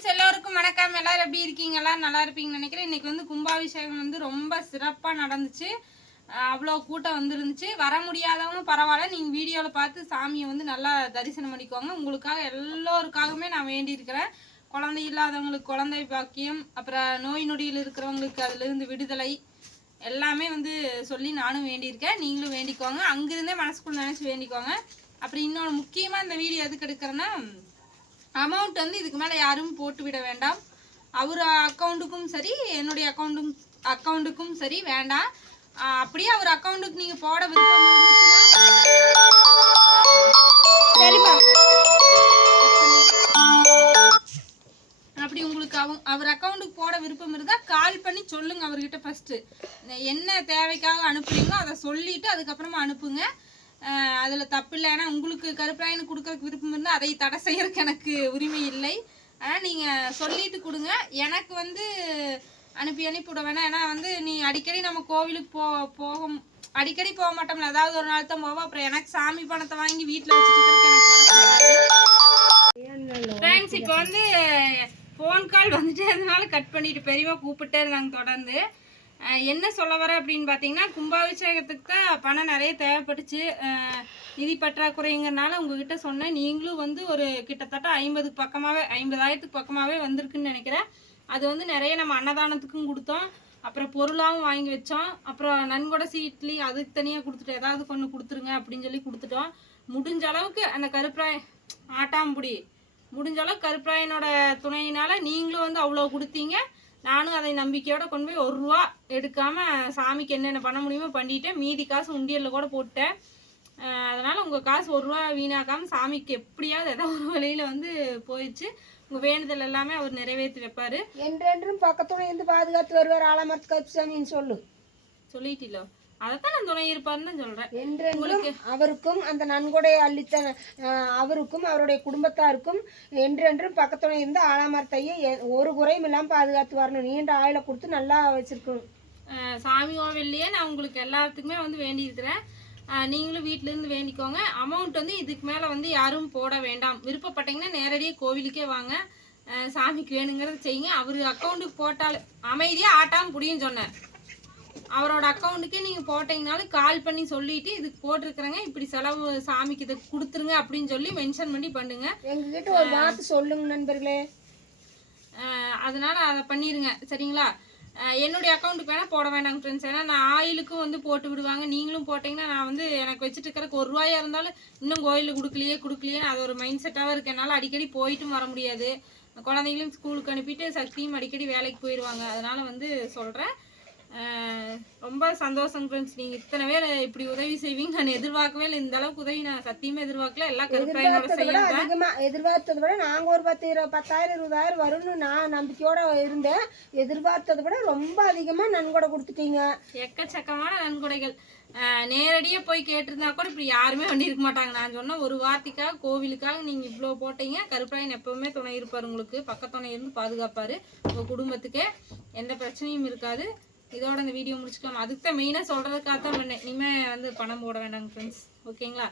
Friends எல்லோருக்கும் வணக்கம். எல்லோரும் எப்படி இருக்கீங்க? எல்லாரும் நல்லா இருப்பீங்கன்னு நினைக்கிறேன். இன்னைக்கு வந்து கும்பாபிஷேகம் வந்து ரொம்ப சிறப்பாக நடந்துச்சு. அவ்வளோ கூட்டம் வந்துருந்துச்சு. வர முடியாதவங்க பரவாயில்ல. நீங்கள் வீடியோவில் பார்த்து சாமியை வந்து நல்லா தரிசனம் பண்ணிக்கோங்க. உங்களுக்காக எல்லோருக்காகவுமே நான் வேண்டியிருக்கிறேன். குழந்தை இல்லாதவங்களுக்கு குழந்தை பாக்கியம் அப்புறம் நோய் நொடியில் இருக்கிறவங்களுக்கு அதுலேருந்து விடுதலை எல்லாமே வந்து சொல்லி நானும் வேண்டியிருக்கேன். நீங்களும் வேண்டிக்கோங்க. அங்கேருந்தே மனசுக்குள்ள நினச்சி வேண்டிக்கோங்க. அப்புறம் இன்னொன்று முக்கியமாக இந்த வீடியோ எதுக்கு எடுக்கிறேன்னா அமௌண்ட் வந்து இதுக்கு மேலே யாரும் போட்டு விட வேண்டாம். அவர் அக்கௌண்ட்டுக்கும் சரி என்னுடைய அக்கௌண்ட்டும் அக்கௌண்ட்டுக்கும் சரி வேண்டாம். அப்படியே அவர் அக்கௌண்ட்டுக்கு நீங்கள் போட விருப்பம் இருந்துச்சுன்னா சரிம்மா அப்படி உங்களுக்கு அவங்க அவர் அக்கௌண்ட்டுக்கு போட விருப்பம் இருந்தால் கால் பண்ணி சொல்லுங்க அவர்கிட்ட ஃபர்ஸ்ட் என்ன தேவைக்காக அனுப்புறீங்களோ அதை சொல்லிட்டு அதுக்கப்புறமா அனுப்புங்க. அதில் தப்பு இல்லை. ஏன்னா உங்களுக்கு கருப்பராயன் கொடுக்கறதுக்கு விருப்பம் இருந்தால் அதை தடை செய்யறதுக்கு எனக்கு உரிமை இல்லை. ஆனால் நீங்கள் சொல்லிட்டு கொடுங்க. எனக்கு வந்து அனுப்பி அனுப்பி விட வேணாம். ஏன்னா வந்து நீ அடிக்கடி நம்ம கோவிலுக்கு போ போக அடிக்கடி போக மாட்டோம்ல. ஏதாவது ஒரு நாள் தான் போவோம் அப்புறம் எனக்கு சாமி பணத்தை வாங்கி வீட்டில் வச்சுட்டு ஃப்ரெண்ட்ஸ் இப்போ வந்து ஃபோன் கால் வந்துட்டே இருந்தனால கட் பண்ணிட்டு பெரியவா கூப்பிட்டே இருந்தாங்க தொடர்ந்து. என்ன சொல்ல வர அப்படின்னு பார்த்தீங்கன்னா கும்பாபிஷேகத்துக்கு தான் பணம் நிறைய தேவைப்பட்டுச்சு. நிதி பற்றாக்குறைங்கிறனால உங்ககிட்ட சொன்னேன். நீங்களும் வந்து ஒரு கிட்டத்தட்ட ஐம்பதுக்கு பக்கமாகவே ஐம்பதாயிரத்துக்கு பக்கமாகவே வந்திருக்குன்னு நினைக்கிறேன். அது வந்து நிறைய நம்ம அன்னதானத்துக்கும் கொடுத்தோம். அப்புறம் பொருளாகவும் வாங்கி வச்சோம். அப்புறம் நன்கொடை சீட்லி அதுக்கு தனியாக கொடுத்துட்டு ஏதாவது கொண்டு கொடுத்துருங்க அப்படின்னு சொல்லி கொடுத்துட்டோம். முடிஞ்ச அளவுக்கு அந்த கருப்பிராய ஆட்டாம்புடி முடிஞ்ச அளவுக்கு கருப்பிராயனோட துணையினால நீங்களும் வந்து அவ்வளோ கொடுத்தீங்க. நானும் அதை நம்பிக்கையோட கொண்டு போய் ஒரு ரூபா எடுக்காம சாமிக்கு என்னென்ன பண்ண முடியுமோ பண்ணிட்டேன். மீதி காசு உண்டியலில் கூட போட்டேன் அதனால உங்கள் காசு ஒரு ரூபா வீணாக்காம சாமிக்கு எப்படியாவது ஏதோ ஒரு வழியில் வந்து போயிடுச்சு. உங்கள் வேண்டுதல் எல்லாமே அவர் நிறைவேற்றி வைப்பாரு. என்றென்றும் பக்கத்துல இருந்து பாதுகாத்து வருவார் ஆலமரத்து கருப்புசாமின்னு சொல்லு. சொல்லிட்டீங்களோ அதைத்தான் நான் துணை இருப்பாருன்னு தான் சொல்கிறேன் என்றென்றும் அவருக்கும் அந்த நன்கொடை அளித்த அவருக்கும் அவருடைய குடும்பத்தாருக்கும் என்றென்றும் பக்கத்துல இருந்து ஆலமரத்தையே ஒரு குறையும் இல்லாம பாதுகாத்து வரணும் நீண்ட ஆயுள கொடுத்து நல்லா வச்சிருக்கணும் சாமி கோவில்லையே நான் உங்களுக்கு எல்லாத்துக்குமே வந்து வேண்டியிருக்கிறேன். நீங்களும் வீட்ல இருந்து வேண்டிக்கோங்க. அமௌண்ட் வந்து இதுக்கு மேலே வந்து யாரும் போட வேண்டாம். விருப்பப்பட்டீங்கன்னா நேரடியாக கோவிலுக்கே வாங்க. சாமிக்கு வேணுங்கிறத செய்யுங்க. அவர் அக்கௌண்ட்டுக்கு போட்டால் அமைதியாக ஆட்டாம புடியும் சொன்னேன். அவரோட அக்கௌண்ட்டுக்கே நீங்கள் போட்டீங்கனாலும் கால் பண்ணி சொல்லிட்டு இதுக்கு போட்டிருக்கிறேங்க. இப்படி செலவு சாமிக்கு இதை கொடுத்துருங்க அப்படின்னு சொல்லி மென்ஷன் பண்ணி பண்ணுங்க. எங்ககிட்ட ஒரு வார்த்தை சொல்லுங்க நண்பர்களே. அதனால அதை பண்ணிடுங்க சரிங்களா? என்னுடைய அக்கௌண்ட்டுக்கு வேணால் போட வேண்டாங்க ஃப்ரெண்ட்ஸ் ஏன்னா நான் ஆயிலுக்கும் வந்து போட்டு விடுவாங்க. நீங்களும் போட்டிங்கன்னா நான் வந்து எனக்கு வச்சுட்டு இருக்கிறக்கு ஒரு ரூபாயா இருந்தாலும் இன்னும் கோயிலில் கொடுக்கலையே கொடுக்கலையே அது ஒரு மைண்ட் செட்டாகவும் இருக்கு. என்னால் அடிக்கடி போயிட்டும் வர முடியாது. குழந்தைங்களையும் ஸ்கூலுக்கு அனுப்பிட்டு சக்தியும் அடிக்கடி வேலைக்கு போயிடுவாங்க அதனால வந்து சொல்கிறேன் ரொம்ப சந்தோஷம் ஃப்ரெண்ட்ஸ் நீங்கள் இத்தனை பேர் இப்படி உதவி செய்வீங்க நான் எதிர்பார்க்கவே இல்லை. இந்த அளவுக்கு உதவி நான் சத்தியமே எதிர்பார்க்கல. விட செய்யறேன் அதிகமா எதிர்பார்த்ததை விட நாங்க ஒரு பத்து இரு- பத்தாயிரம் இருபதாயிரம் வரும்னு நான் நம்பிக்கையோட இருந்தேன். எதிர்பார்த்ததை விட ரொம்ப அதிகமா நன்கொடை கொடுத்துட்டீங்க. எக்கச்சக்கமான நன்கொடைகள். அஹ் நேரடியா போய் கேட்டிருந்தா கூட இப்படி யாருமே பண்ணியிருக்க மாட்டாங்க. நான் சொன்ன ஒரு வார்த்தைக்காக கோவிலுக்காக நீங்க இவ்வளோ போட்டீங்க. கருப்பராயன் எப்பவுமே துணை இருப்பார் உங்களுக்கு. பக்கத்துணை இருந்து பாதுகாப்பாரு. உங்க குடும்பத்துக்கு எந்த பிரச்சனையும் இருக்காது. இதோட இந்த வீடியோ முடிச்சுக்கலாம். அதுக்கு தான் மெயினாக சொல்கிறதுக்காக தான் பண்ணேன் இனிமேல் வந்து பணம் போட வேண்டாங்க ஃப்ரெண்ட்ஸ் ஓகேங்களா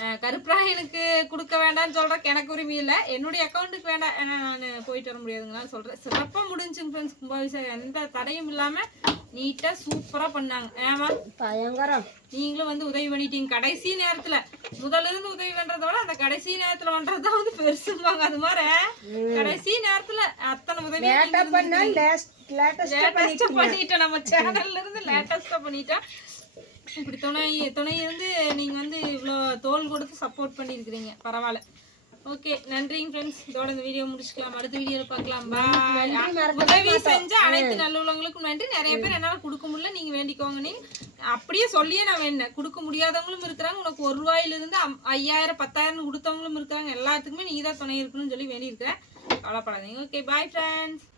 அஹ் கருப்பராயனுக்கு கொடுக்க வேண்டாம்னு சொல்கிறக்கு எனக்கு உரிமை இல்லை. என்னுடைய அக்கௌண்ட்டுக்கு வேண்டாம். ஏன்னா நான் போயிட்டு வர முடியாதுங்களான்னு சொல்கிறேன் சிறப்பாக முடிஞ்சுங்க ஃப்ரெண்ட்ஸ் கும்பாபிஷேகம். எந்த தடையும் இல்லாமல் நீட்டாக சூப்பராக பண்ணாங்க. ஏமா பயங்கரம். நீங்களும் வந்து உதவி பண்ணிட்டீங்க. கடைசி நேரத்துல. முதல்ல இருந்து உதவி பண்றத விட அந்த கடைசி நேரத்துல பண்றது தான் வந்து பெருசும்பாங்க. அது மாதிரி கடைசி நேரத்துல அத்தனை உதவி பண்ணா லேட்டஸ்ட் லேட்டஸ்டா பண்ணிட்டோம். நம்ம சேனல்ல இருந்து லேட்டஸ்டா பண்ணிட்டோம். இப்படி துணை துணை இருந்து நீங்க வந்து இவ்வளோ தோல் கொடுத்து சப்போர்ட் பண்ணியிருக்கிறீங்க பரவாயில்ல. ஓகே நன்றிங்க ஃப்ரெண்ட்ஸ் இதோட இந்த வீடியோ முடிச்சுக்கலாம். அடுத்த வீடியோல பார்க்கலாம். உதவி செஞ்ச அனைத்து நல்லுள்ளவங்களுக்கும் நன்றி. நிறைய பேர் என்னால கொடுக்க முடியல. நீங்க வேண்டிக்கோங்க. நீ அப்படியே சொல்லியே நான் வேண்டேன் கொடுக்க முடியாதவங்களும் இருக்கிறாங்க. உனக்கு ஒரு ரூபாயில இருந்து அம்- ஐயாயிரம் பத்தாயிரம் கொடுத்தவங்களும் இருக்கிறாங்க. எல்லாத்துக்குமே நீ தான் துணை இருக்கணும்னு சொல்லி வேண்டியிருக்கிறேன் கவலைப்படாதீங்க. Okay bye friends